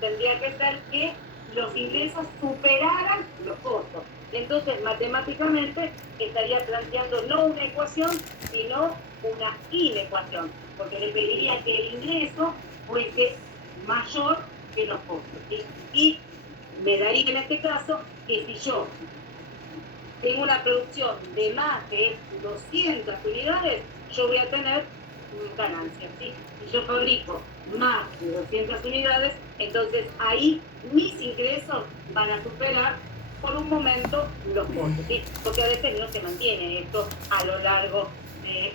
tendría que ser que los ingresos superaran los costos. Entonces, matemáticamente, estaría planteando no una ecuación, sino una inecuación, porque le pediría que el ingreso fuese mayor que los costos, ¿sí? Y me daría en este caso que si yo tengo una producción de más de 200 unidades, yo voy a tener ganancias, ¿sí? Si yo fabrico más de 200 unidades, entonces ahí mis ingresos van a superar por un momento los costos, ¿sí? Porque a veces no se mantiene esto a lo largo de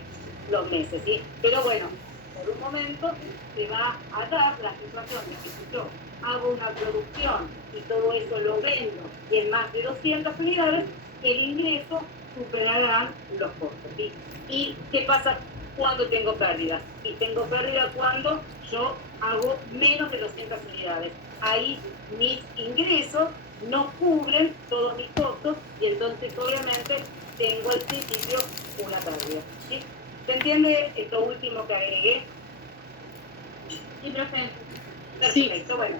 los meses, ¿sí? Pero bueno, por un momento se va a dar la situación de que si yo hago una producción y todo eso lo vendo y en más de 200 unidades, el ingreso superará los costos, ¿sí? ¿Y qué pasa cuando tengo pérdida? Y tengo pérdida cuando yo hago menos de 200 unidades. Ahí mis ingresos no cubren todos mis costos y entonces obviamente tengo al principio una pérdida, ¿sí? ¿Se entiende esto último que agregué? Sí, profe. Perfecto, sí. Bueno,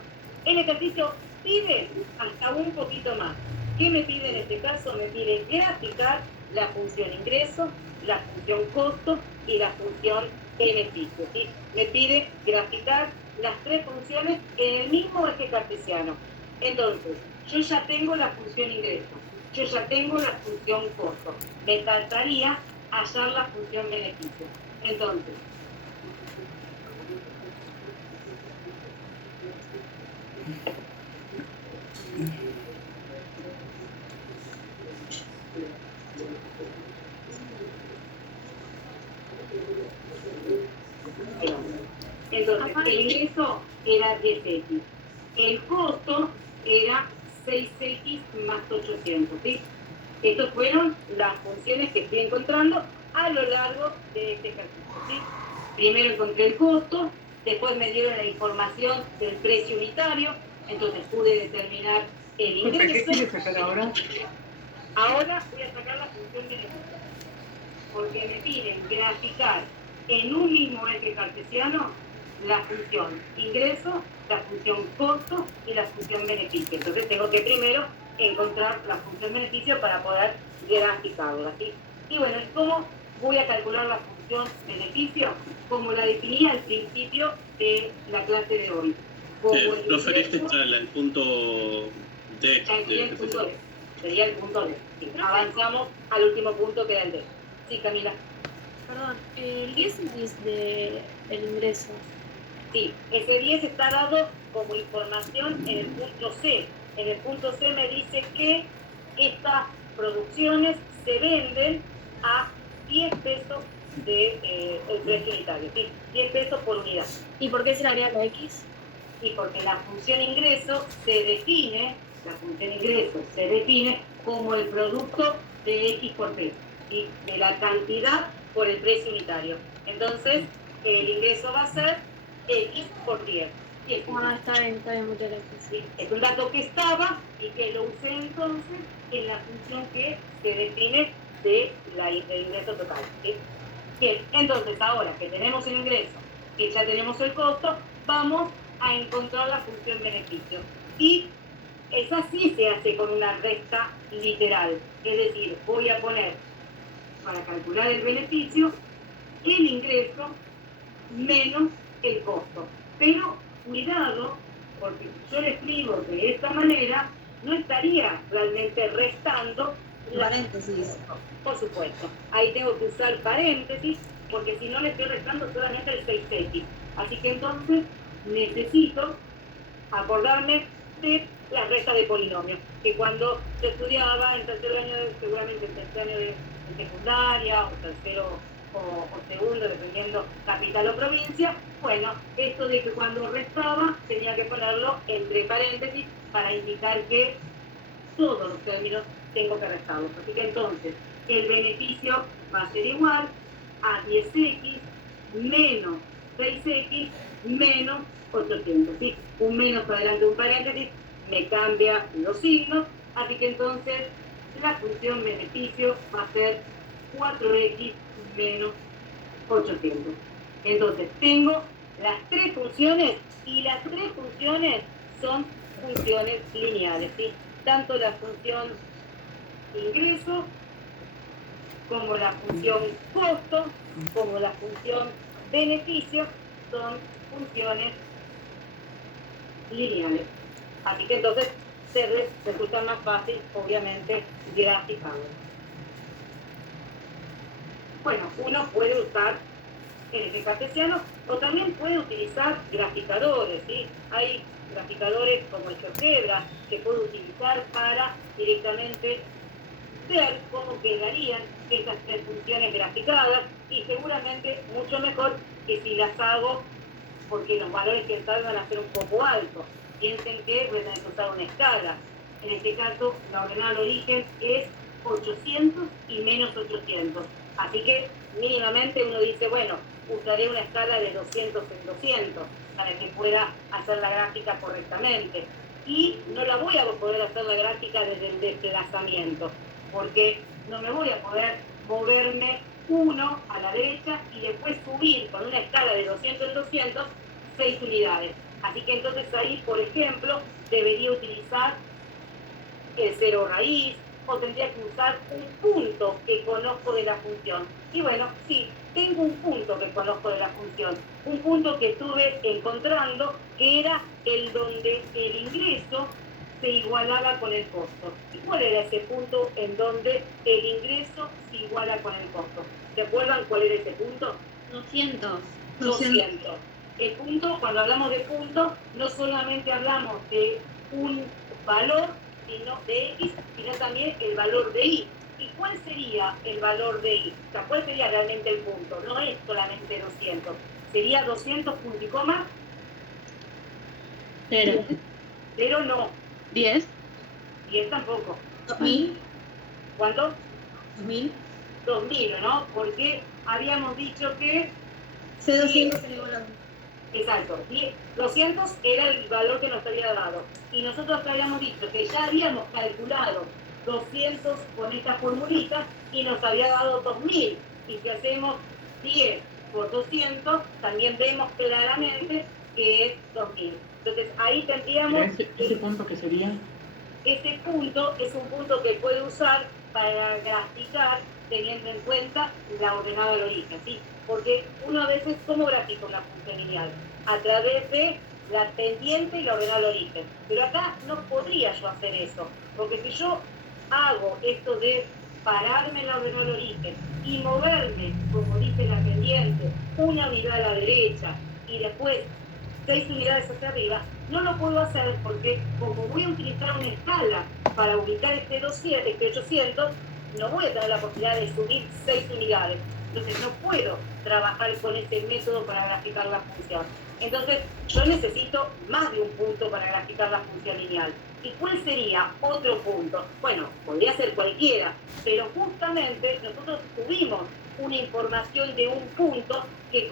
el ejercicio pide hasta un poquito más. ¿Qué me pide en este caso? Me pide graficar la función ingreso, la función costo y la función beneficio, ¿sí? Me pide graficar las tres funciones en el mismo eje cartesiano. Entonces, yo ya tengo la función ingreso, yo ya tengo la función costo. Me faltaría hallar la función beneficio. Entonces, entonces, el ingreso era 10x. El costo era 6x más 800, ¿sí? Estas fueron las funciones que estoy encontrando a lo largo de este ejercicio, ¿sí? Primero encontré el costo, después me dieron la información del precio unitario, entonces pude determinar el ingreso. ¿Qué quieres sacar ahora? Ahora voy a sacar la función beneficio, porque me piden graficar en un mismo eje cartesiano la función ingreso, la función costo y la función beneficio. Entonces tengo que primero encontrar la función beneficio para poder graficarla, ¿sí? Y bueno, ¿cómo voy a calcular la función beneficio? Como la definí al principio de la clase de hoy. Profe, este está el punto D. Sería el punto D. Sería el punto D. Sí. Avanzamos al último punto que era el D. Sí, Camila. Perdón, el 10 es del ingreso. Sí, ese 10 está dado como información en el punto C. En el punto C me dice que estas producciones se venden a 10 pesos de el precio unitario, ¿sí? 10 pesos por unidad. ¿Y por qué se le agrega la X? Y porque la función ingreso se define, como el producto de X por P, ¿sí? De la cantidad por el precio unitario. Entonces, el ingreso va a ser X por 10. Está bien, muchas gracias. ¿Sí? Es un dato que estaba y que lo usé entonces en la función que se define del ingreso total, ¿sí? Bien, entonces ahora que tenemos el ingreso, que ya tenemos el costo, vamos a encontrar la función beneficio. Y esa sí se hace con una resta literal. Es decir, voy a poner, para calcular el beneficio, el ingreso menos el costo. Pero cuidado, porque si yo lo escribo de esta manera, no estaría realmente restando paréntesis. Por supuesto. Ahí tengo que usar paréntesis, porque si no le estoy restando solamente el 6x. Así que entonces necesito acordarme de la resta de polinomios, que cuando yo estudiaba en tercer año, seguramente en tercer año de secundaria, o tercero o segundo, dependiendo capital o provincia, bueno, esto de que cuando restaba tenía que ponerlo entre paréntesis para indicar que todos los términos tengo que restarlos. Así que entonces el beneficio va a ser igual a 10x menos 6x menos 800, ¿sí? Un menos por delante de un paréntesis me cambia los signos, así que entonces la función beneficio va a ser 4x menos 800. Entonces tengo las tres funciones, y las tres funciones son funciones lineales, ¿sí? Tanto la función ingreso, como la función costo, como la función beneficio, son funciones lineales. Así que entonces se resulta más fácil, obviamente, graficarlo. Bueno, uno puede usar el eje cartesiano o también puede utilizar graficadores, ¿sí? Hay graficadores como el GeoGebra que puedo utilizar para directamente ver cómo quedarían estas tres funciones graficadas y seguramente mucho mejor que si las hago, porque los valores que están van a ser un poco altos. Piensen que voy a tener que usar una escala. En este caso, la ordenada al origen es 800 y menos 800. Así que mínimamente uno dice, bueno, usaré una escala de 200 en 200 para que pueda hacer la gráfica correctamente. Y no la voy a poder hacer la gráfica desde el desplazamiento, porque no me voy a poder moverme uno a la derecha y después subir con una escala de 200 en 200 6 unidades. Así que entonces ahí, por ejemplo, debería utilizar el cero raíz, o tendría que usar un punto que conozco de la función. Y bueno, sí, tengo un punto que conozco de la función, un punto que estuve encontrando que era el donde el ingreso se igualaba con el costo. ¿Y cuál era ese punto en donde el ingreso se iguala con el costo? ¿Se acuerdan cuál era ese punto? 200. 200. El punto, cuando hablamos de punto, no solamente hablamos de un valor sino de X, sino también el valor de Y. ¿Y cuál sería el valor de Y? O sea, ¿cuál sería realmente el punto? No es solamente 200. ¿Sería 200 punto y coma? 0. 0 no. 10. 10 tampoco. 2000. ¿Cuánto? 2000. 2000, ¿no? Porque habíamos dicho que... C200 se le iguala. Exacto. 200 era el valor que nos había dado. Y nosotros habíamos dicho que ya habíamos calculado 200 con esta formulita y nos había dado 2000. Y si hacemos 10 por 200, también vemos claramente que es 2000. Entonces ahí tendríamos... ¿Ese punto qué sería? Ese punto es un punto que puede usar para graficar teniendo en cuenta la ordenada al origen, ¿sí? Porque uno a veces, ¿cómo grafica una función lineal? A través de la pendiente y la ordenada al origen. Pero acá no podría yo hacer eso, porque si yo hago esto de pararme en la ordenada al origen y moverme, como dice la pendiente, una unidad a la derecha y después 6 unidades hacia arriba, no lo puedo hacer porque como voy a utilizar una escala para ubicar este 800, no voy a tener la posibilidad de subir 6 unidades. Entonces no puedo trabajar con ese método para graficar la función. Entonces yo necesito más de un punto para graficar la función lineal. ¿Y cuál sería otro punto? Bueno, podría ser cualquiera, pero justamente nosotros tuvimos una información de un punto que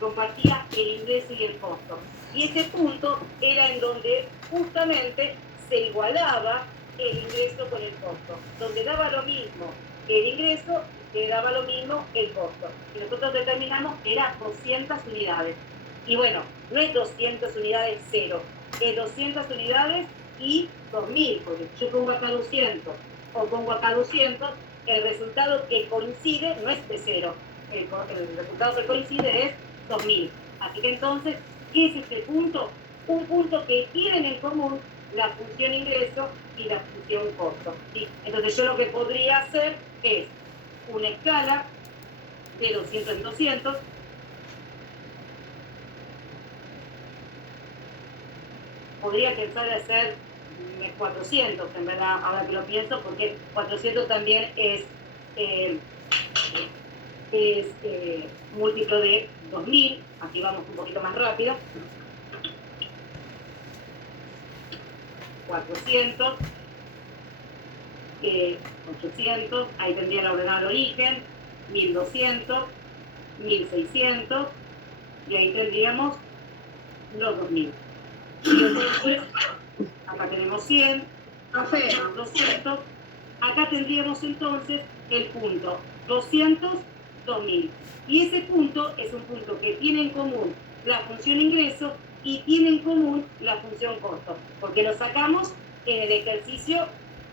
compartía el ingreso y el costo. Y ese punto era en donde justamente se igualaba el ingreso con el costo, donde daba lo mismo el ingreso, que daba lo mismo el costo. Y nosotros determinamos que era 200 unidades. Y bueno, no es 200 unidades cero, es 200 unidades y 2000, porque yo pongo acá 200 o pongo acá 200, el resultado que coincide no es de cero, el resultado que coincide es 2000. Así que entonces, ¿qué es este punto? Un punto que tienen en común la función ingreso y la función costo, ¿sí? Entonces yo lo que podría hacer es una escala de 200 en 200, podría pensar hacer 400, en verdad, ahora que lo pienso, porque 400 también es múltiplo de 2000, aquí vamos un poquito más rápido, 400, 800, ahí tendría la ordenada al origen, 1200, 1600, y ahí tendríamos los 2000. Y entonces, acá tenemos 100, 200, acá tendríamos entonces el punto 200, 2000. Y ese punto es un punto que tiene en común la función ingreso y tiene en común la función costo, porque lo sacamos en el ejercicio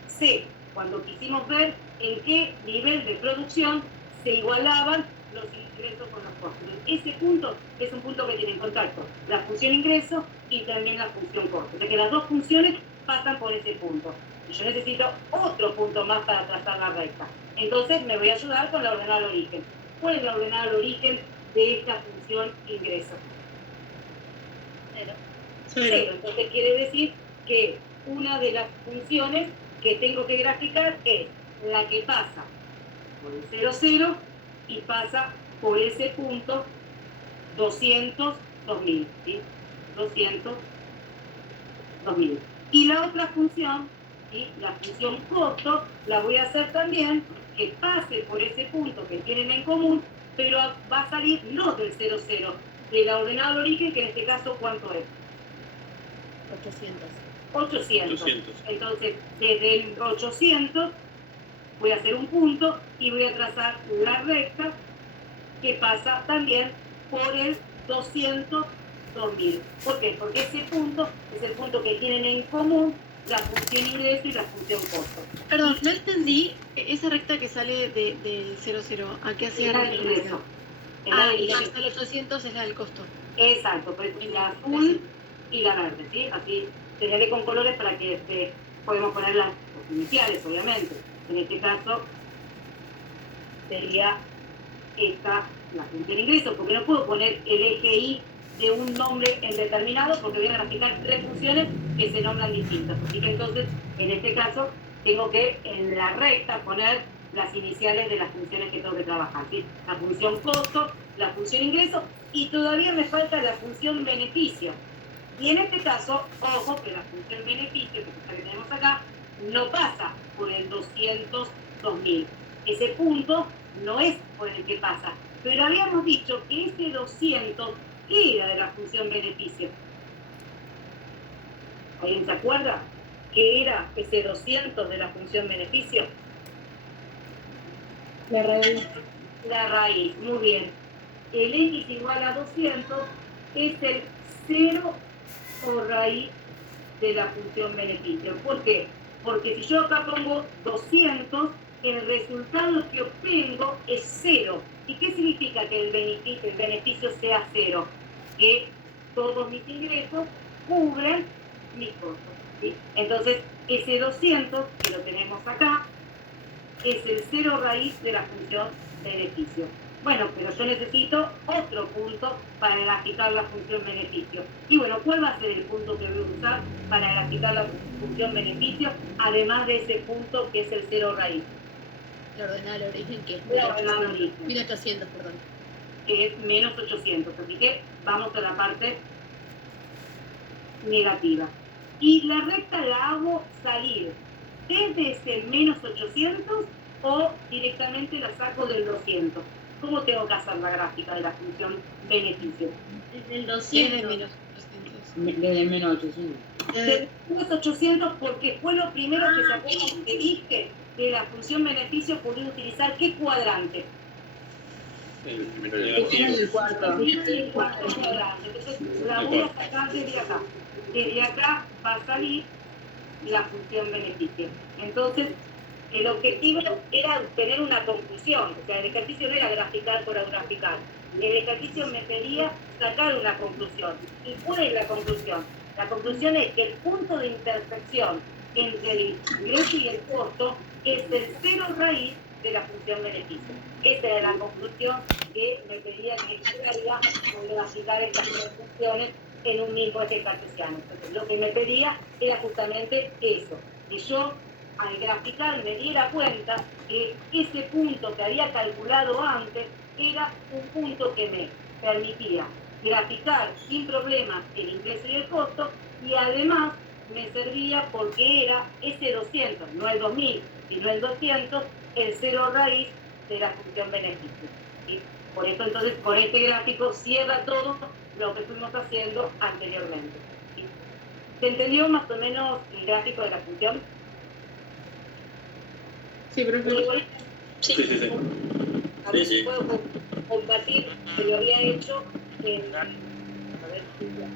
C, cuando quisimos ver en qué nivel de producción se igualaban los ingresos con los costos. Ese punto es un punto que tiene en contacto la función ingreso y también la función costo. O sea que las dos funciones pasan por ese punto. Y yo necesito otro punto más para trazar la recta. Entonces me voy a ayudar con la ordenada al origen. ¿Cuál es la ordenada al origen de esta función ingreso? Cero. Entonces quiere decir que una de las funciones que tengo que graficar es la que pasa por el 0, 0 y pasa por ese punto 200, 2000, ¿sí? 200, 2000. Y la otra función, ¿sí? La función costo, la voy a hacer también que pase por ese punto que tienen en común, pero va a salir no del 0, 0, de la ordenada al origen, que en este caso, ¿cuánto es? 800. Entonces, desde el 800 voy a hacer un punto y voy a trazar la recta que pasa también por el 200, 2000. ¿Por qué? Porque ese punto es el punto que tienen en común la función ingreso y la función costo. Perdón, no entendí esa recta que sale de 0, 0. ¿A qué hacía referencia? Y la que está a los 800 es la del costo. Exacto, pues la azul y la verde, ¿sí? Así señalé con colores para que podemos poner las iniciales, obviamente. En este caso sería esta la función ingreso, porque no puedo poner el eje Y de un nombre en determinado, porque voy a graficar tres funciones que se nombran distintas. Así que entonces, en este caso, tengo que en la recta poner las iniciales de las funciones que tengo que trabajar, ¿sí? La función costo, la función ingreso, y todavía me falta la función beneficio. Y en este caso, ojo que la función beneficio, que es la que tenemos acá, no pasa por el 200, 2000. Ese punto no es por el que pasa. Pero habíamos dicho que ese 200, ¿qué era de la función beneficio? ¿Alguien se acuerda? ¿Qué era ese 200 de la función beneficio? La raíz. La raíz, muy bien. El x igual a 200 es el 0 o raíz de la función beneficio. ¿Por qué? Porque si yo acá pongo 200, el resultado que obtengo es 0. ¿Y qué significa que el beneficio sea 0? Que todos mis ingresos cubren mis costos, ¿sí? Entonces, ese 200, que lo tenemos acá, es el 0 raíz de la función beneficio. Bueno, pero yo necesito otro punto para graficar la función beneficio. Y bueno, ¿cuál va a ser el punto que voy a usar para graficar la función beneficio, además de ese punto que es el 0 raíz? La ordenada al origen, que es La ordenada al origen. 1800, perdón. Que es menos 800. Así que vamos a la parte negativa. Y la recta la hago salir desde ese menos 800 o directamente la saco del 200. ¿Cómo tengo que hacer la gráfica de la función beneficio? Desde el 200. Desde menos 800. Desde el menos 800. Desde menos 800 porque fue lo primero que sacó, que dije de la función beneficio, podía utilizar ¿qué cuadrante? El primero El negativo. cuarto. El cuarto cuadrante. Entonces la voy a sacar desde acá. Desde acá va a salir la función beneficio. Entonces, el objetivo era obtener una conclusión. O sea, el ejercicio no era graficar por graficar. El ejercicio me pedía sacar una conclusión. ¿Y cuál es la conclusión? La conclusión es que el punto de intersección entre el ingreso y el costo es el 0 raíz de la función beneficio. Esa era la conclusión que me pedía que estudiara por graficar estas tres funciones en un mismo eje cartesiano. Entonces, lo que me pedía era justamente eso, que yo al graficar me diera cuenta que ese punto que había calculado antes era un punto que me permitía graficar sin problema el ingreso y el costo, y además me servía porque era ese 200, no el 2000, sino el 200, el 0 raíz de la función beneficio, ¿sí? Por eso entonces con este gráfico cierra todo lo que fuimos haciendo anteriormente, ¿sí? ¿Se entendió más o menos el gráfico de la función? Sí, profe. Sí. A ver si puedo compartir que lo había hecho en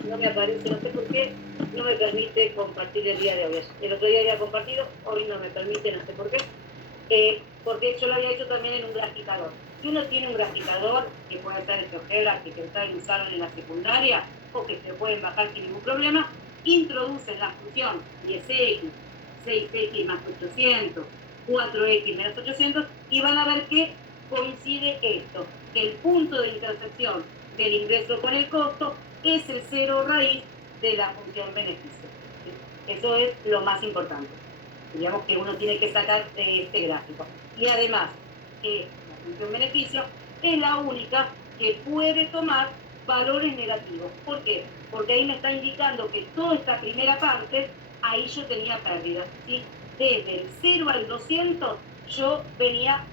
no me aparece, no sé por qué, no me permite compartir el día de hoy. El otro día había compartido, hoy no me permite, no sé por qué. Porque yo lo había hecho también en un graficador. Si uno tiene un graficador, que puede ser el GeoGebra, que pensar en usarlo en la secundaria, o que se pueden bajar sin ningún problema, introducen la función 10x, 6x más 800, 4x menos 800, y van a ver que coincide esto, que el punto de intersección del ingreso con el costo es el cero raíz de la función beneficio. Eso es lo más importante, digamos, que uno tiene que sacar de este gráfico. Y además, que la función beneficio es la única que puede tomar valores negativos. ¿Por qué? Porque ahí me está indicando que toda esta primera parte, ahí yo tenía pérdidas, ¿sí? Desde el 0 al 200 yo venía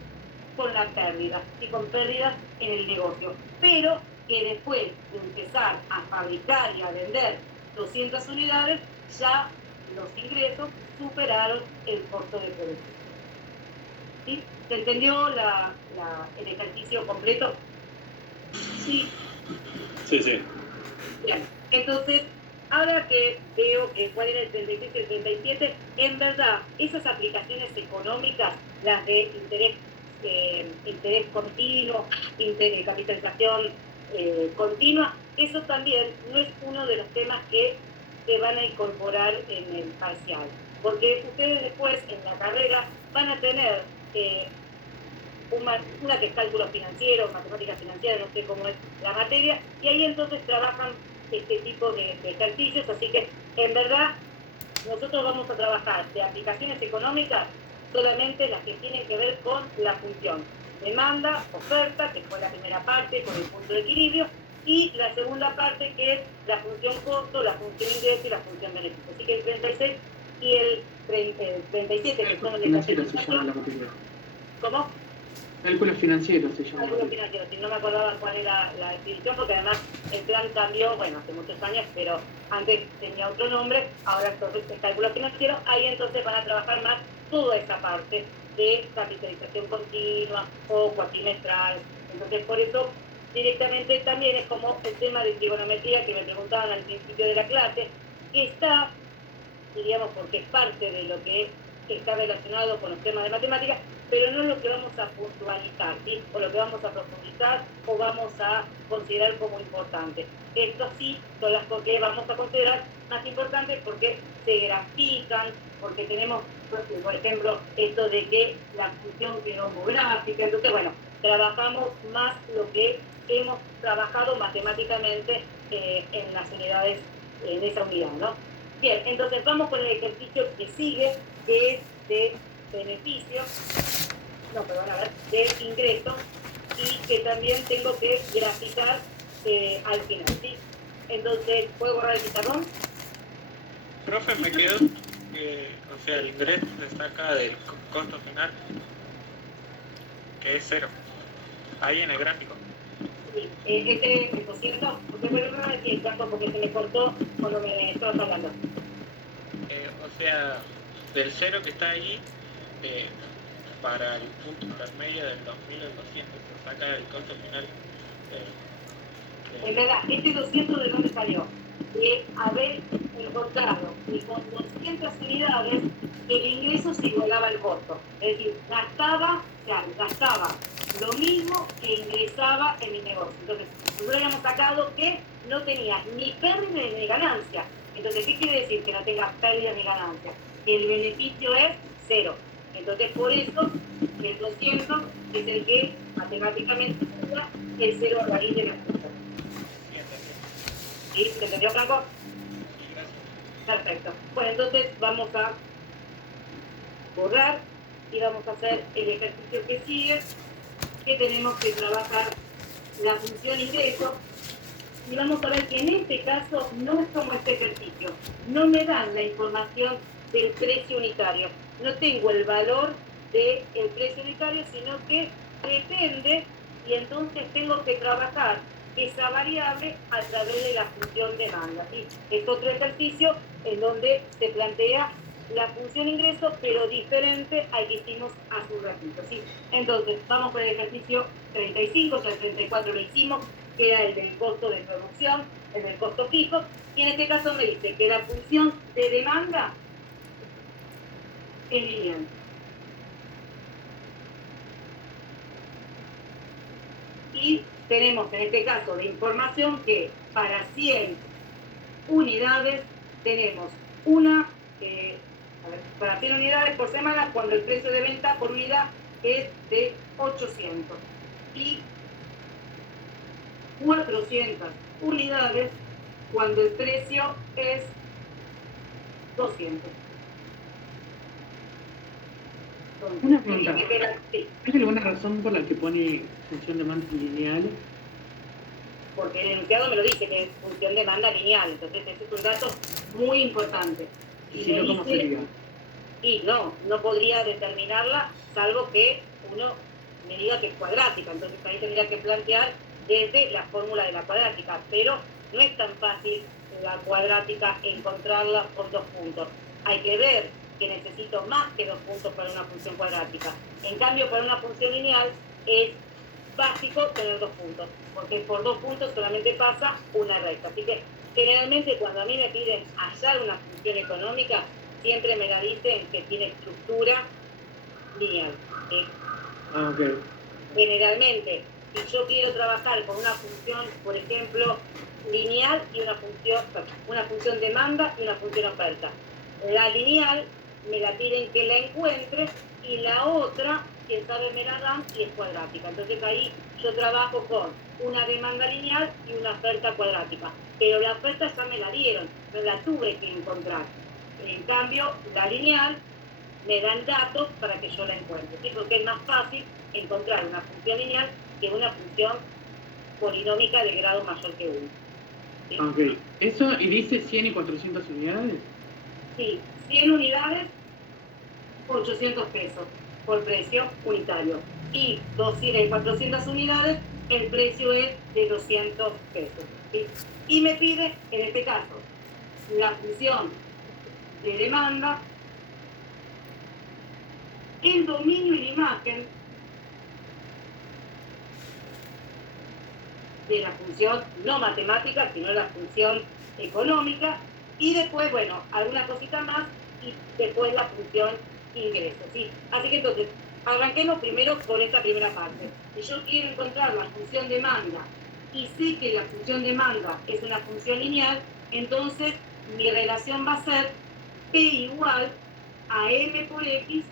con la pérdida, y con pérdidas en el negocio. Pero que después de empezar a fabricar y a vender 200 unidades, ya los ingresos superaron el costo de producción. ¿Sí? ¿Se entendió el ejercicio completo? Sí. Sí, sí. Bien. Entonces, ahora que veo que cuál era el 36 y el 37, en verdad, esas aplicaciones económicas, las de interés continuo, capitalización continua, eso también no es uno de los temas que se van a incorporar en el parcial, porque ustedes después en la carrera van a tener una que es cálculo financiero, matemáticas financieras, no sé cómo es la materia, y ahí entonces trabajan este tipo de ejercicios, así que en verdad nosotros vamos a trabajar de aplicaciones económicas solamente las que tienen que ver con la función demanda, oferta, que fue la primera parte con el punto de equilibrio, y la segunda parte que es la función costo, la función ingreso y la función beneficio. Así que el 36 y el 37, que son los de Financiero se llama la materia. ¿Cómo? Cálculos financieros se llama. Cálculo financiero, si no me acordaba cuál era la definición, porque además el plan cambió, bueno, hace muchos años, pero antes tenía otro nombre, ahora entonces es cálculo financiero, ahí entonces van a trabajar más toda esa parte de capitalización continua o cuatrimestral. Entonces por eso directamente también es como el tema de trigonometría que me preguntaban al principio de la clase, que está, diríamos, porque es parte de lo que está relacionado con los temas de matemáticas, pero no es lo que vamos a puntualizar, ¿sí? O lo que vamos a profundizar o vamos a considerar como importante. Esto sí son las cosas que vamos a considerar más importantes porque se grafican, porque tenemos, por ejemplo, esto de que la función quedó homográfica. Entonces, bueno, trabajamos más lo que hemos trabajado matemáticamente en las unidades, en esa unidad, ¿no? Bien, entonces vamos con el ejercicio que sigue, que es de beneficio, de ingreso, y que también tengo que graficar al final, ¿sí? Entonces, ¿puedo borrar el pizarrón? Profe, me quedó que, o sea, el ingreso se saca del costo final, que es 0. Ahí en el gráfico. Sí, ¿por cierto? Porque me lo decir el caso porque se me cortó cuando me estabas hablando. O sea, del 0 que está ahí, para el punto intermedio del 2000 al 200, se saca el costo final. En verdad, este 200 ¿de dónde salió? De haber encontrado que con 200 unidades el ingreso se igualaba al costo. Es decir, gastaba lo mismo que ingresaba en mi negocio. Entonces, nosotros habíamos sacado que no tenía ni pérdida ni ganancia. Entonces, ¿qué quiere decir que no tenga pérdida ni ganancia? Que el beneficio es 0. Entonces, por eso, el 200 es el que matemáticamente da el 0 a raíz de la función. ¿Sí? ¿Se entendió, Franco? Perfecto. Bueno, entonces vamos a borrar y vamos a hacer el ejercicio que sigue, que tenemos que trabajar la función ingreso. Y vamos a ver que en este caso no es como este ejercicio. No me dan la información del precio unitario. No tengo el valor del precio unitario, sino que depende, y entonces tengo que trabajar esa variable a través de la función demanda, ¿sí? Es otro ejercicio en donde se plantea la función ingreso, pero diferente al que hicimos hace un ratito, ¿sí? Entonces, vamos con el ejercicio 35, o sea, el 34 lo hicimos, que era el del costo de producción, en el costo fijo, y en este caso me dice que la función de demanda es lineal. Y tenemos en este caso de información que para 100 unidades tenemos para 100 unidades por semana cuando el precio de venta por unidad es de 800 y 400 unidades cuando el precio es 200. Una pregunta. Sí, ¿Hay alguna razón por la que pone función de demanda lineal? porque el enunciado me lo dice que es función de demanda lineal, entonces ese es un dato muy importante. Y si no, ¿cómo sería? Y no podría determinarla, salvo que uno me diga que es cuadrática, entonces ahí tendría que plantear desde la fórmula de la cuadrática, pero no es tan fácil la cuadrática encontrarla por 2 puntos. Hay que ver que necesito más que 2 puntos para una función cuadrática. En cambio, para una función lineal es básico tener 2 puntos, porque por 2 puntos solamente pasa una recta. Así que generalmente cuando a mí me piden hallar una función económica, siempre me la dicen que tiene estructura lineal. Ok. Generalmente, si yo quiero trabajar con una función, por ejemplo, lineal y una función demanda y una función oferta. La lineal me la piden que la encuentre y la otra, quién sabe, me la dan y es cuadrática. Entonces ahí yo trabajo con una demanda lineal y una oferta cuadrática. Pero la oferta ya me la dieron, no la tuve que encontrar. En cambio, la lineal me dan datos para que yo la encuentre, ¿sí? Porque es más fácil encontrar una función lineal que una función polinómica de grado mayor que 1. ¿Sí? Ok. ¿Eso y dice 100 y 400 unidades? Sí, 100 unidades, 800 pesos por precio unitario. Y 400 unidades, el precio es de 200 pesos. ¿Sí? Y me pide, en este caso, la función de demanda, el dominio y la imagen de la función no matemática, sino la función económica, y después, bueno, alguna cosita más, y después la función ingreso, ¿sí? Así que entonces, arranquemos primero por esta primera parte. Si yo quiero encontrar la función demanda, y sé que la función demanda es una función lineal, entonces mi relación va a ser P igual a M por X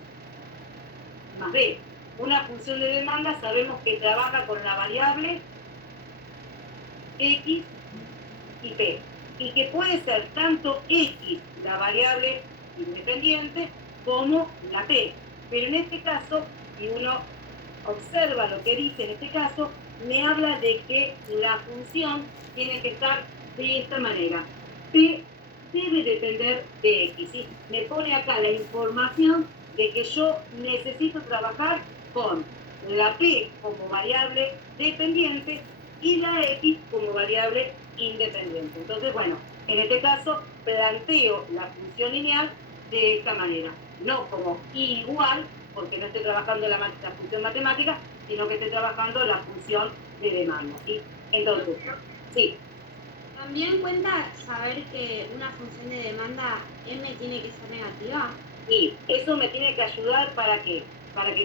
más B. Una función de demanda sabemos que trabaja con la variable X y P, y que puede ser tanto X, la variable independiente, como la P. Pero en este caso, si uno observa lo que dice en este caso, me habla de que la función tiene que estar de esta manera. P debe depender de X, ¿sí? Me pone acá la información de que yo necesito trabajar con la P como variable dependiente y la X como variable independiente. Entonces, bueno, en este caso planteo la función lineal de esta manera, no como I igual, porque no estoy trabajando la función matemática, sino que estoy trabajando la función de demanda, ¿sí? Entonces, sí. También cuenta saber que una función de demanda M tiene que ser negativa. Y eso me tiene que ayudar para que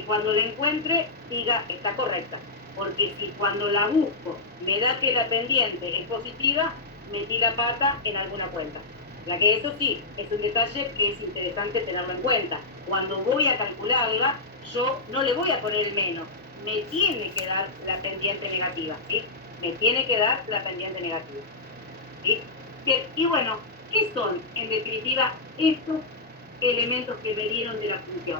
cuando la encuentre diga está correcta. Porque si cuando la busco me da que la pendiente es positiva, metí la pata en alguna cuenta. Ya que eso sí, es un detalle que es interesante tenerlo en cuenta. Cuando voy a calcularla, yo no le voy a poner el menos. Me tiene que dar la pendiente negativa, ¿sí? Me tiene que dar la pendiente negativa. ¿Sí? Y bueno, ¿qué son en definitiva estos elementos que me dieron de la función?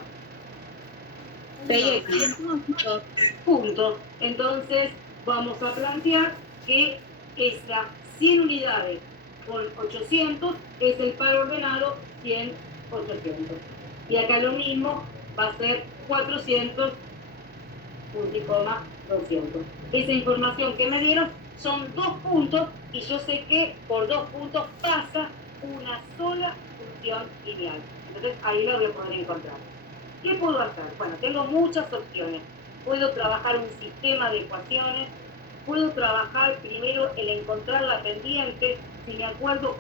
Puntos. Entonces vamos a plantear que esa 100 unidades con 800 es el par ordenado 100, 800. Y acá lo mismo va a ser 400, punto y coma, 200. Esa información que me dieron son 2 puntos y yo sé que por 2 puntos pasa una sola función lineal. Entonces ahí lo voy a poder encontrar. ¿Qué puedo hacer? Bueno, tengo muchas opciones. Puedo trabajar un sistema de ecuaciones, puedo trabajar primero en encontrar la pendiente si me acuerdo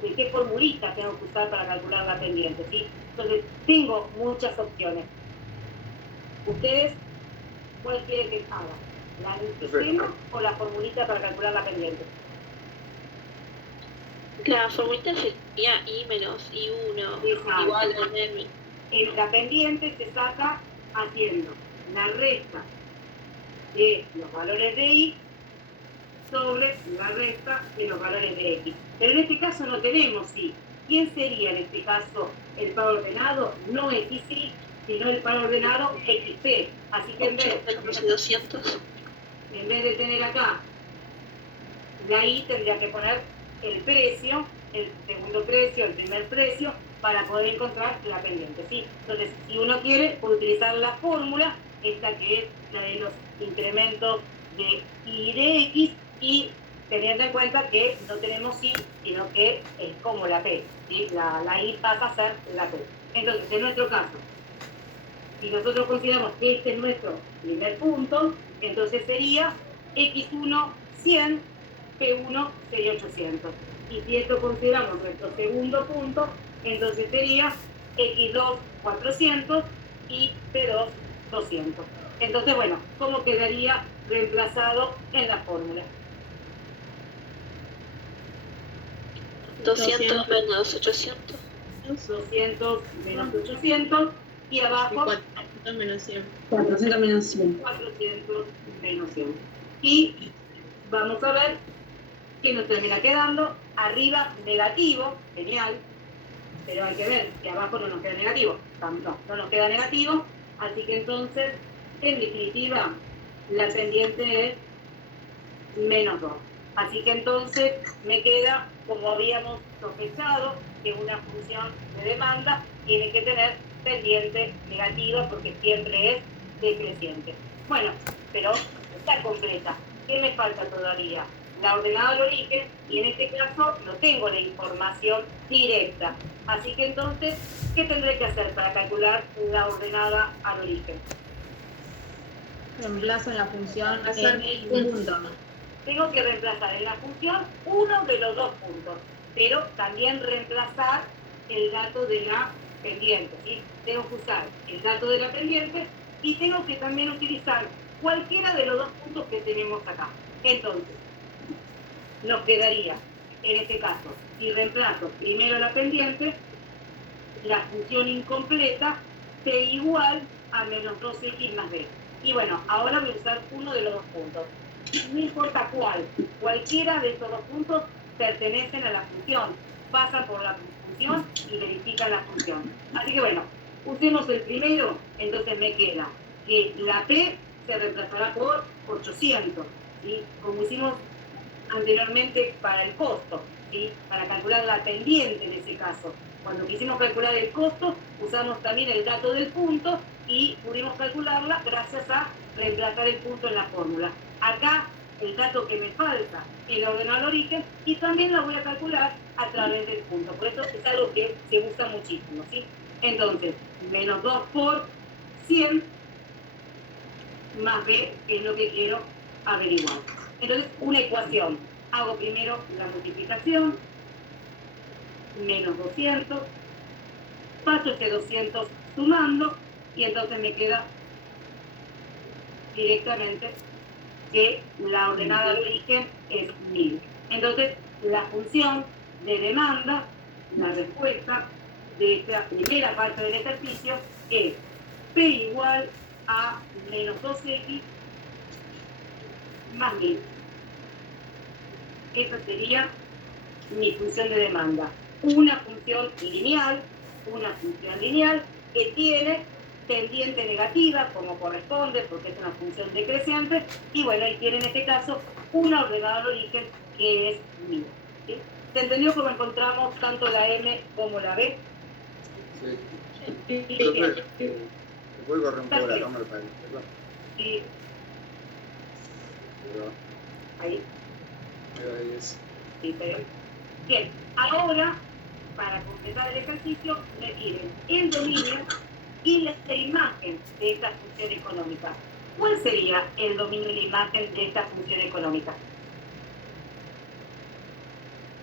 de qué formulita tengo que usar para calcular la pendiente, ¿sí? Entonces, tengo muchas opciones. ¿Ustedes cuál quieren que haga? ¿La del sistema o la formulita para calcular la pendiente? La formulita sería I menos I1 Exacto. igual a M. La pendiente se saca haciendo la resta de los valores de Y sobre la resta de los valores de X. Pero en este caso no tenemos Y. ¿Quién sería en este caso el par ordenado? No XY, sino el par ordenado XP. Así que en vez de tener acá la Y, tendría que poner el precio, el segundo precio, el primer precio, para poder encontrar la pendiente, ¿sí? Entonces, si uno quiere, puede utilizar la fórmula, esta que es la de los incrementos de Y de X, y teniendo en cuenta que no tenemos Y, sino que es como la P, ¿sí? La Y pasa a ser la P. Entonces, en nuestro caso, si nosotros consideramos que este es nuestro primer punto, entonces sería X1 100, P1 sería 800. Y si esto consideramos nuestro segundo punto, entonces sería X2 400 y P2 200. Entonces, bueno, ¿cómo quedaría reemplazado en la fórmula? 200 menos 800. 200 menos 800 y abajo 400 menos 100. 400 menos 100. 400 menos 100. Y vamos a ver que nos termina quedando arriba negativo, genial, pero hay que ver que abajo no nos queda negativo, no nos queda negativo, así que entonces, en definitiva, la pendiente es menos 2. Así que entonces me queda, como habíamos sospechado, que una función de demanda tiene que tener pendiente negativa porque siempre es decreciente. Bueno, pero está completa. ¿Qué me falta todavía? La ordenada al origen, y en este caso no tengo la información directa. Así que entonces, ¿qué tendré que hacer para calcular la ordenada al origen? Reemplazo en la función en un punto. Tengo que reemplazar en la función uno de los dos puntos, pero también reemplazar el dato de la pendiente, ¿sí? Tengo que usar el dato de la pendiente y tengo que también utilizar cualquiera de los dos puntos que tenemos acá. Entonces, nos quedaría, en este caso, si reemplazo primero la pendiente, la función incompleta, P igual a menos 2X más B. Y bueno, ahora voy a usar uno de los dos puntos. No importa cuál, cualquiera de estos dos puntos pertenecen a la función, pasan por la función y verifican la función. Así que bueno, usemos el primero, entonces me queda que la P se reemplazará por 800, ¿sí? Como hicimos anteriormente para el costo, ¿sí? Para calcular la pendiente en ese caso. Cuando quisimos calcular el costo, usamos también el dato del punto y pudimos calcularla gracias a reemplazar el punto en la fórmula. Acá el dato que me falta es el ordenado al origen y también la voy a calcular a través del punto. Por eso es algo que se usa muchísimo, ¿sí? Entonces, menos 2 por 100 más B, que es lo que quiero averiguar. Entonces, una ecuación. Hago primero la multiplicación, menos 200, paso ese 200 sumando, y entonces me queda directamente que la ordenada al origen es 1000. Entonces, la función de demanda, la respuesta de esta primera parte del ejercicio es P igual a menos 2X más 1000. Esa sería mi función de demanda. Una función lineal que tiene pendiente negativa, como corresponde, porque es una función decreciente, y bueno, y tiene en este caso una ordenada al origen que es 1000. ¿Sí? ¿Se entendió cómo encontramos tanto la M como la B? Sí. Sí. Vuelvo a romper la cámara para Sí. Ahí. Ahí es. Sí, pero... Bien, ahora, para completar el ejercicio, me piden el dominio y la imagen de esta función económica. ¿cuál sería el dominio de la imagen de esta función económica?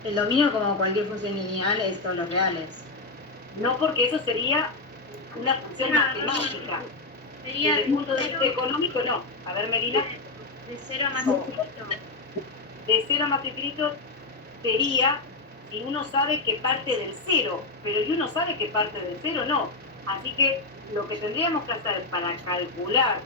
El dominio, como cualquier función lineal, es todos los reales. No, porque eso sería una función matemática. Sería Desde el punto de vista económico, no. A ver, Melina. de 0 a más infinito. De 0 a más infinito sería si uno sabe que parte del 0, pero si uno sabe que parte del 0, no. Así que lo que tendríamos que hacer para calcular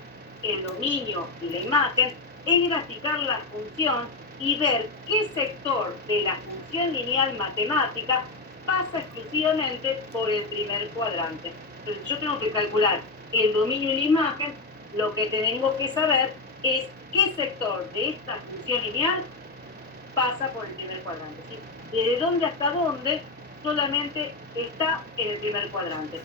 el dominio y la imagen es graficar la función y ver qué sector de la función lineal matemática pasa exclusivamente por el primer cuadrante. Entonces yo tengo que calcular el dominio y la imagen, lo que tengo que saber es qué sector de esta función lineal pasa por el primer cuadrante. ¿Sí? Desde dónde hasta dónde solamente está en el primer cuadrante.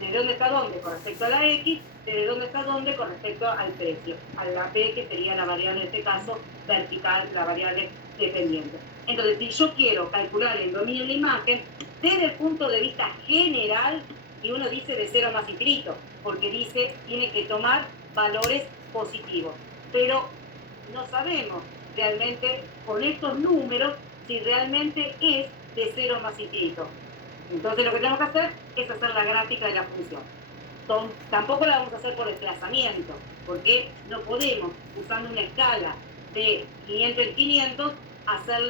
Desde dónde hasta dónde con respecto a la X, desde dónde hasta dónde con respecto al precio, a la P, que sería la variable en este caso vertical, la variable dependiente. Entonces, si yo quiero calcular el dominio de la imagen, desde el punto de vista general, y uno dice de 0 más infinito, porque dice tiene que tomar valores positivos. Pero no sabemos realmente con estos números si realmente es de 0 más infinito. Entonces lo que tenemos que hacer es hacer la gráfica de la función. Tampoco la vamos a hacer por desplazamiento, porque no podemos, usando una escala de 500 en 500, hacer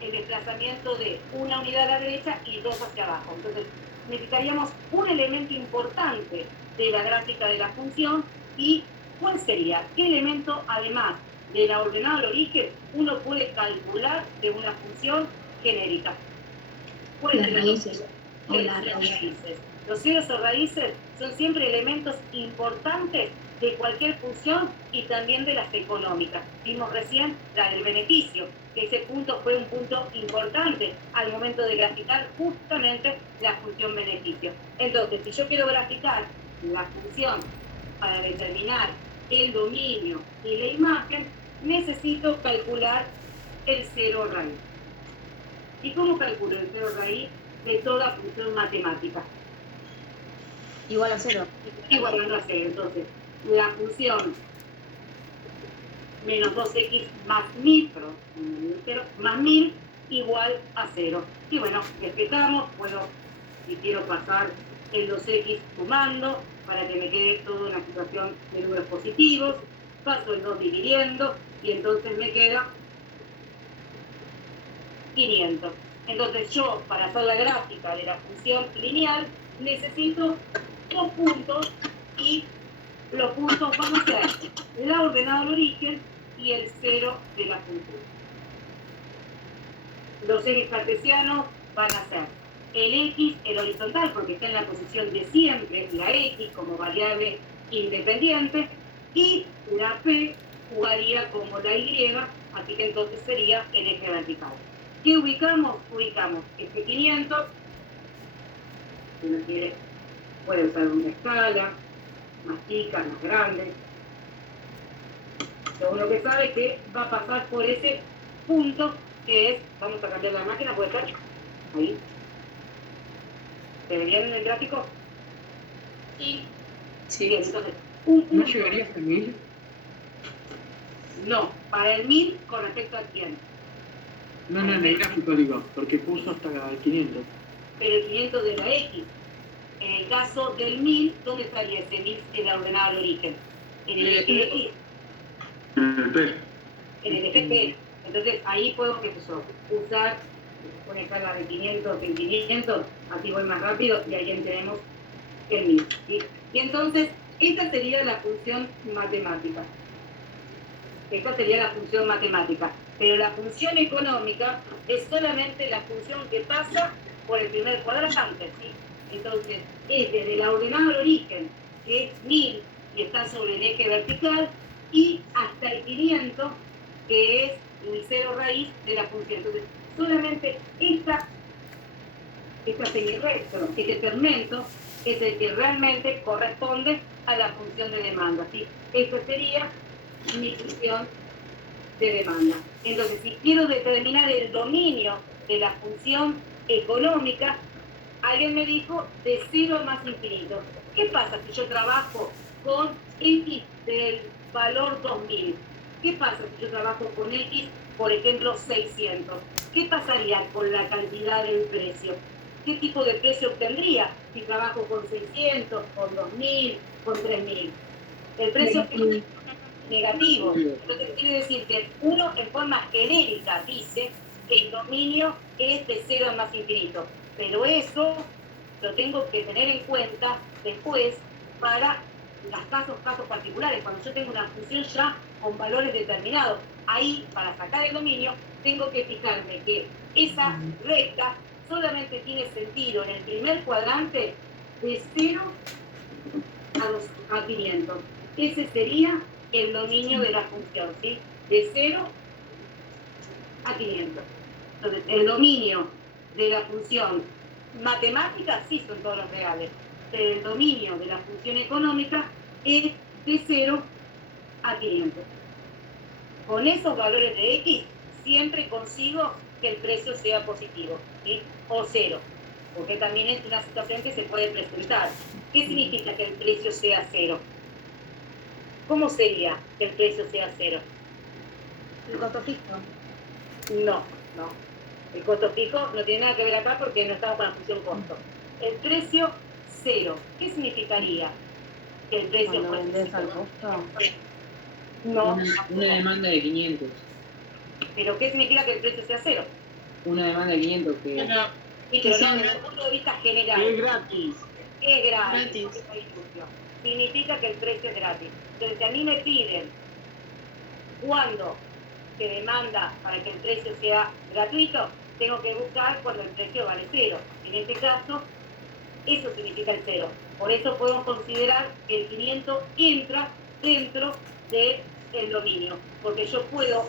el desplazamiento de una unidad a la derecha y 2 hacia abajo. Entonces necesitaríamos un elemento importante de la gráfica de la función. ¿Y cuál sería? ¿Qué elemento, además de la ordenada al origen, uno puede calcular de una función genérica? Las raíces. Las raíces. Los ceros o raíces son siempre elementos importantes de cualquier función y también de las económicas. Vimos recién la del beneficio, que ese punto fue un punto importante al momento de graficar justamente la función beneficio. Entonces, si yo quiero graficar la función para determinar el dominio y la imagen, necesito calcular el cero raíz. ¿Y cómo calculo el cero raíz de toda función matemática? Igual a 0. Igualando a 0. Entonces, la función menos 2x más 1000, perdón, más 1000 igual a 0. Y bueno, despejamos, puedo, si quiero pasar el 2x sumando, para que me quede toda una situación de números positivos, paso el 2 dividiendo, y entonces me queda 500. Entonces yo, para hacer la gráfica de la función lineal, necesito 2 puntos, y los puntos van a ser la ordenada al origen y el 0 de la función. Los ejes cartesianos van a ser el X, el horizontal, porque está en la posición de siempre, la X como variable independiente, y la P jugaría como la Y, así que entonces sería el eje vertical. ¿Qué ubicamos? Ubicamos este 500, si uno quiere, puede usar una escala, más chica, más grande. Lo uno que sabe es que va a pasar por ese punto que es, vamos a cambiar la máquina, puede ser ahí. ¿Se ve bien en el gráfico? Sí. Sí. Bien, entonces, un punto. ¿No llegaría hasta 1000? No, para el 1000 con respecto a quién. No, en el gráfico digo, porque puso hasta 500. Pero el 500 de la X. En el caso del 1000, ¿dónde estaría ese 1000 en la ordenada al origen? En el eje X. En el P. En el eje P. Entonces ahí puedo usar una escala de 500 en 500, así voy más rápido y ahí tenemos el 1000. ¿Sí? Y entonces, esta sería la función matemática. Esta sería la función matemática. Pero la función económica es solamente la función que pasa por el primer cuadrante. ¿Sí? Entonces, es desde la ordenada al origen, que es 1000 y está sobre el eje vertical, y hasta el 500, que es el cero raíz de la función. Entonces, solamente esta semirecto, este segmento, es el que realmente corresponde a la función de demanda. ¿Sí? Esto sería mi función de demanda. Entonces, si quiero determinar el dominio de la función económica, alguien me dijo de 0 más infinito. ¿Qué pasa si yo trabajo con X del valor 2000. ¿Qué pasa si yo trabajo con X, por ejemplo, 600? ¿Qué pasaría con la cantidad del precio? ¿Qué tipo de precio obtendría si trabajo con 600, con 2000, con 3000? El precio es negativo. Entonces quiere decir que uno en forma genérica dice que el dominio es de 0 a más infinito. Pero eso lo tengo que tener en cuenta después para los casos particulares, cuando yo tengo una función ya con valores determinados. Ahí, para sacar el dominio, tengo que fijarme que esa recta solamente tiene sentido en el primer cuadrante de 0 a 500. Ese sería el dominio de la función, ¿sí? De 0 a 500. Entonces, el dominio de la función matemática sí son todos los reales, pero el dominio de la función económica es de 0 a 500. Con esos valores de X siempre consigo que el precio sea positivo, ¿sí? O 0, porque también es una situación que se puede presentar. ¿Qué significa que el precio sea 0? ¿Cómo sería que el precio sea 0? El costo fijo. No. El costo fijo no tiene nada que ver acá porque no estamos con la función costo. El precio 0, ¿qué significaría que el precio Cuando fuese vendes al 0? costo. No. Una demanda de 500. ¿Pero qué significa que el precio sea 0? Una demanda de 500 que... Sí, pero no, desde el punto de vista general. Es gratis. Es gratis. Gratis. Significa que el precio es gratis. Entonces, si a mí me piden cuándo se demanda para que el precio sea gratuito, tengo que buscar cuando el precio vale 0. En este caso, eso significa el 0. Por eso podemos considerar que el 500 entra dentro del dominio, porque yo puedo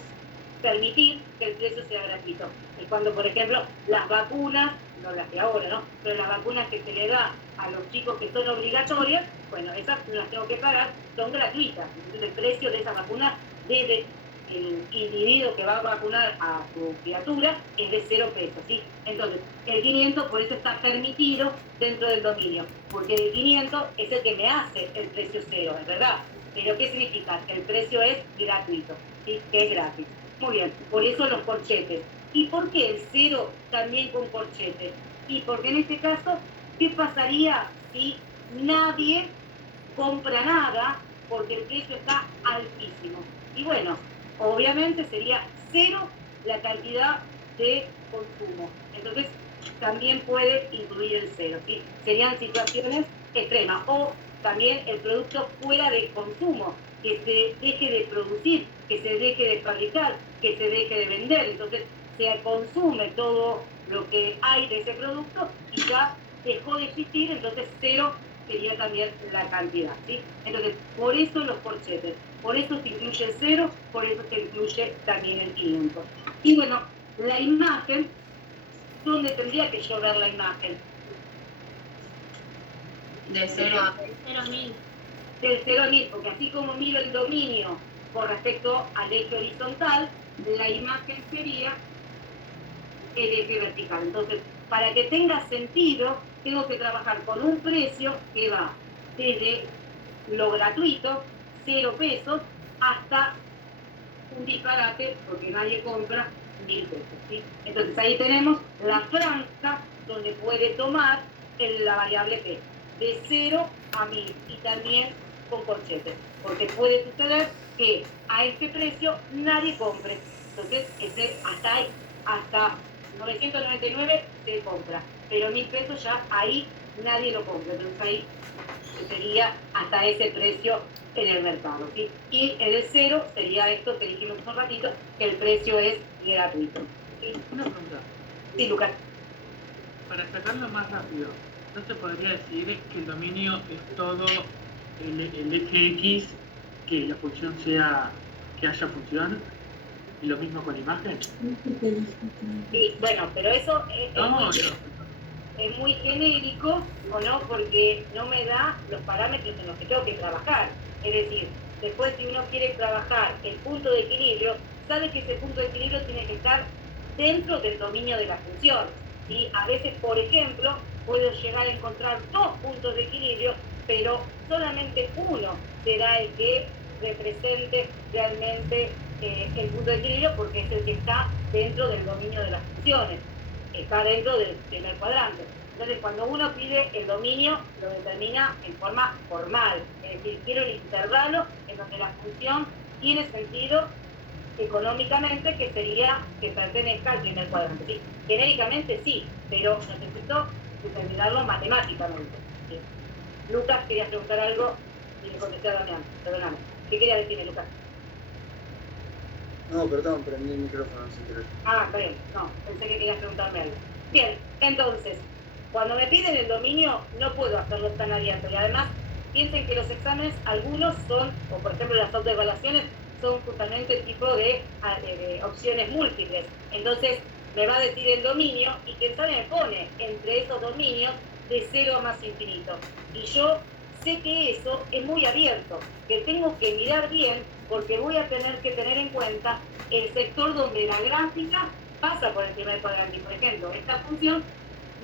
permitir que el precio sea gratuito. Y cuando, por ejemplo, las vacunas, no las de ahora, ¿no? Pero las vacunas que se le da a los chicos que son obligatorias, bueno, esas no las tengo que pagar, son gratuitas. Entonces el precio de esas vacunas desde el individuo que va a vacunar a su criatura es de 0 pesos, ¿sí? Entonces, el 500 por eso está permitido dentro del dominio, porque el 500 es el que me hace el precio 0, es verdad. Pero ¿qué significa? Que el precio es gratuito, ¿sí? Que es gratis. Muy bien, por eso los corchetes. ¿Y por qué el 0 también con corchetes? Y porque en este caso, ¿qué pasaría si nadie compra nada porque el precio está altísimo? Y bueno, obviamente sería 0 la cantidad de consumo. Entonces, también puede incluir el 0, ¿sí? Serían situaciones extremas. O también el producto fuera de consumo, que se deje de producir, que se deje de fabricar, que se deje de vender. Entonces, se consume todo lo que hay de ese producto y ya dejó de existir, entonces 0 sería también la cantidad, ¿sí? Entonces, por eso los corchetes, por eso se incluye el 0, por eso se incluye también el 500. Y bueno, la imagen, ¿dónde tendría que yo ver la imagen? De 0 a 0.000. Del 0 a 1000, porque así como miro el dominio con respecto al eje horizontal, la imagen sería el eje vertical. Entonces, para que tenga sentido, tengo que trabajar con un precio que va desde lo gratuito, 0 pesos, hasta un disparate, porque nadie compra 1000 pesos, ¿sí? Entonces, ahí tenemos la franja donde puede tomar la variable P, de 0 a 1000, y también con corchetes, porque puede suceder que a este precio nadie compre. Entonces, hasta 999 se compra, pero 1000 pesos ya ahí nadie lo compra. Entonces ahí sería hasta ese precio en el mercado, ¿sí? Y en el 0 sería esto que dijimos hace un ratito, que el precio es gratuito, ¿sí? Una pregunta. Sí, Lucas. Para sacarlo más rápido, ¿no se podría decir que el dominio es todo el eje X, que la función sea, que haya función? ¿Y lo mismo con imagen? Sí, bueno, pero eso es muy genérico, ¿o no? Porque no me da los parámetros en los que tengo que trabajar. Es decir, después si uno quiere trabajar el punto de equilibrio, sabe que ese punto de equilibrio tiene que estar dentro del dominio de la función. Y a veces, por ejemplo, puedo llegar a encontrar 2 puntos de equilibrio pero solamente uno será el que represente realmente el punto de equilibrio, porque es el que está dentro del dominio de las funciones, está dentro del primer cuadrante. Entonces, cuando uno pide el dominio, lo determina en forma formal, es decir, quiero el intervalo en donde la función tiene sentido económicamente, que sería que pertenezca al primer cuadrante. ¿Sí? Genéricamente sí, pero necesito determinarlo matemáticamente. ¿Sí? Lucas, querías preguntar algo y le contesté a Damián, perdóname. ¿Qué querías decirme, Lucas? No, perdón, prendí el micrófono sin querer. Ah, está bien, no, pensé que querías preguntarme algo. Bien, entonces, cuando me piden el dominio, no puedo hacerlo tan abierto. Y además, piensen que los exámenes, algunos son, o por ejemplo las autoevaluaciones, son justamente tipo de opciones múltiples. Entonces, me va a decir el dominio, y quien sabe me pone entre esos dominios de 0 a más infinito. Y yo sé que eso es muy abierto, que tengo que mirar bien, porque voy a tener que tener en cuenta el sector donde la gráfica pasa por el primer cuadrante. Por ejemplo, esta función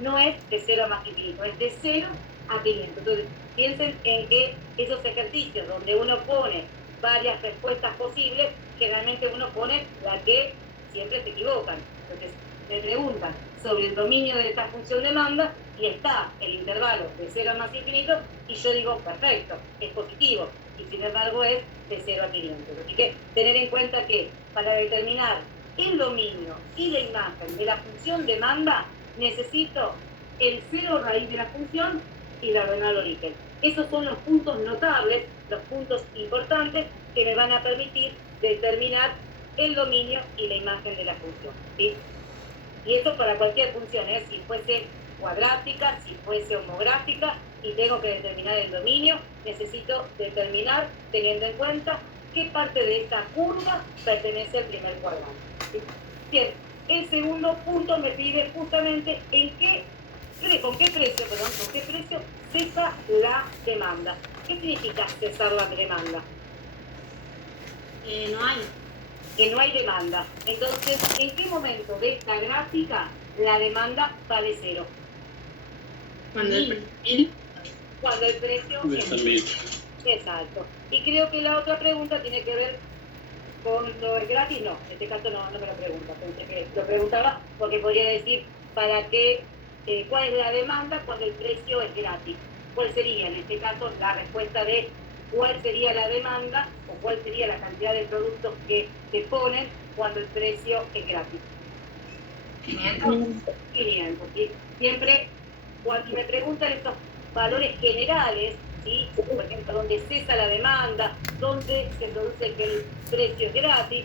no es de 0 a más infinito, es de 0 a 500. Entonces, piensen en que esos ejercicios donde uno pone varias respuestas posibles, generalmente uno pone la que siempre se equivocan. Entonces, me preguntan sobre el dominio de esta función demanda y está el intervalo de 0 a más infinito, y yo digo, perfecto, es positivo, y sin embargo es de 0 a 500. Así que tener en cuenta que para determinar el dominio y la imagen de la función demanda, necesito el 0 raíz de la función y la ordenada al origen. Esos son los puntos notables, los puntos importantes que me van a permitir determinar el dominio y la imagen de la función. ¿Sí? Y esto para cualquier función, si fuese cuadrática, si fuese homográfica, y tengo que determinar el dominio, necesito determinar, teniendo en cuenta qué parte de esta curva pertenece al primer cuadrante. ¿Sí? Bien, el segundo punto me pide justamente con qué precio cesa la demanda. ¿Qué significa cesar la demanda? No hay. Que no hay demanda. Entonces, ¿en qué momento de esta gráfica la demanda vale 0? Cuando el perfil. Cuando el precio es 1000. Exacto. Y creo que la otra pregunta tiene que ver con lo es gratis. No, en este caso no me lo pregunta. Pensé que lo preguntaba porque podría decir para qué, cuál es la demanda cuando el precio es gratis. ¿Cuál sería en este caso la respuesta de cuál sería la demanda o cuál sería la cantidad de productos que se ponen cuando el precio es gratis? 500. ¿Sí? Siempre cuando me preguntan estos valores generales, ¿sí? Por ejemplo, donde cesa la demanda, donde se produce que el precio es gratis,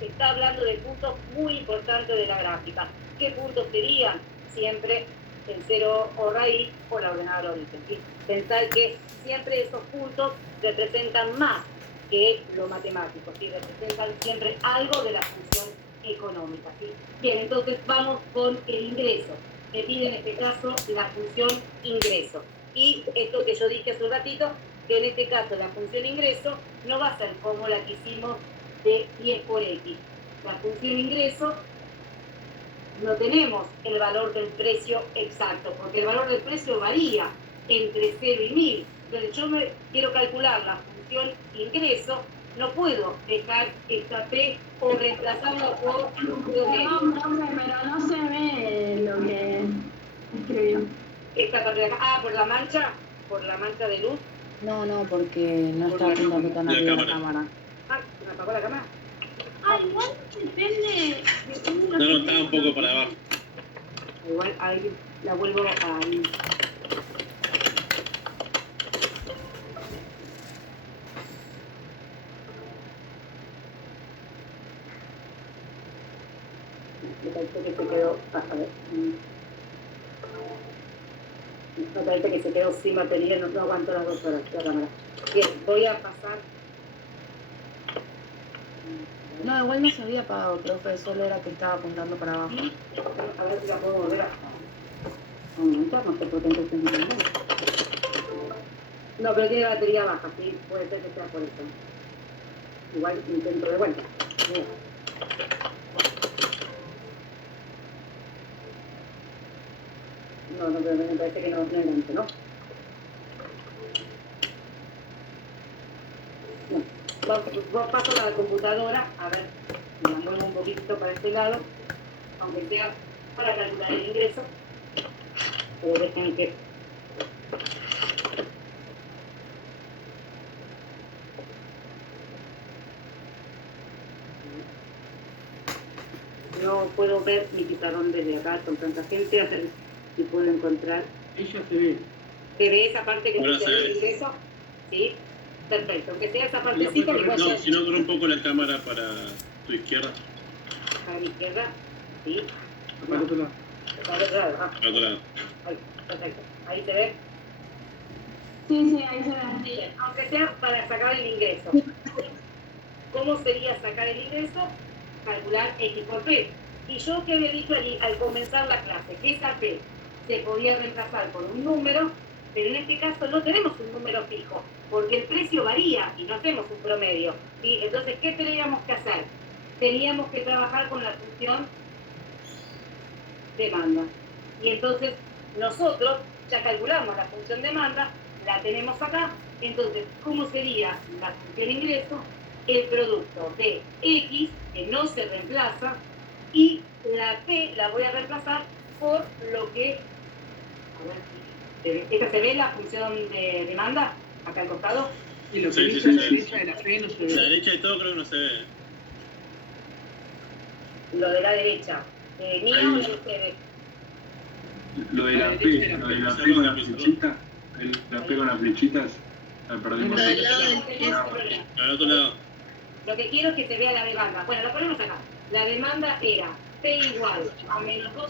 se está hablando de puntos muy importantes de la gráfica. ¿Qué puntos serían? Siempre el 0 o raíz o la ordenada al origen. ¿Sí? Pensar que siempre esos puntos representan más que lo matemático, ¿sí? Representan siempre algo de la función económica. ¿Sí? Bien, entonces vamos con el ingreso. Me pide en este caso la función ingreso. Y esto que yo dije hace un ratito, que en este caso la función ingreso no va a ser como la que hicimos de 10 por X. La función ingreso no tenemos el valor del precio exacto, porque el valor del precio varía entre 0 y 1000. Entonces yo quiero calcular la función ingreso, no puedo dejar esta P o reemplazarla por Perdón, profe, pero no se ve lo que escribió. Esta parte de acá, por la mancha de luz. No, porque no está apuntando tan arriba la cámara. Ah, ¿me apagó la cámara? Ah, igual depende de cómo No, estaba un poco para abajo. Igual ahí la vuelvo a... Me parece que se quedó... a ver. Me parece que se quedó sin batería, no aguanto las 2 horas la cámara. Bien, voy a pasar... No, igual no se había apagado, profe, solo era que estaba apuntando para abajo. A ver si la puedo volver a aumentar, no sé por qué entonces no, pero tiene batería baja, sí, puede ser que sea por eso. Igual intento de vuelta. Mira. No, pero me parece que no engancho, ¿no? Vos paso a la computadora, a ver, me la muevo un poquito para este lado, aunque sea para calcular el ingreso. O dejen que... No puedo ver mi pizarrón desde acá con tanta gente, a ver si puedo encontrar. Ella se ve. ¿Se ve esa parte que Ahora dice se ve. el ingreso? Sí, perfecto. Aunque sea esa Lo partecita, puedo igual No, ya si no, corre un poco la cámara para tu izquierda. a mi izquierda. Sí, Para el otro lado. para el otro lado. Ah, Para otro lado. ahí, perfecto. Ahí se ve. Sí, ahí se ve. Bien, aunque sea para sacar el ingreso. ¿Cómo sería sacar el ingreso? Calcular X por P. Y yo que había dicho allí al comenzar la clase, que esa P se podía reemplazar por un número, pero en este caso no tenemos un número fijo, porque el precio varía y no hacemos un promedio. ¿Sí? Entonces, ¿qué teníamos que hacer? Teníamos que trabajar con la función demanda. Y entonces nosotros ya calculamos la función demanda, la tenemos acá. Entonces, ¿cómo sería la función ingreso? El producto de X, que no se reemplaza, y la P la voy a reemplazar por lo que... A ver, ¿esta se ve la función de demanda acá al costado? Y lo que Sí, dice a sí, la sí. derecha de la P no se La ve. derecha de todo creo que no se ve. Lo de la derecha. ¿Mía o de ustedes? Lo de la P, lo de la P con las flechitas, la P con las flechitas, la perdimos. Lo del lado del Al otro lado. Lo que quiero es que se vea la demanda. Bueno, lo ponemos acá. La demanda era P igual a menos 2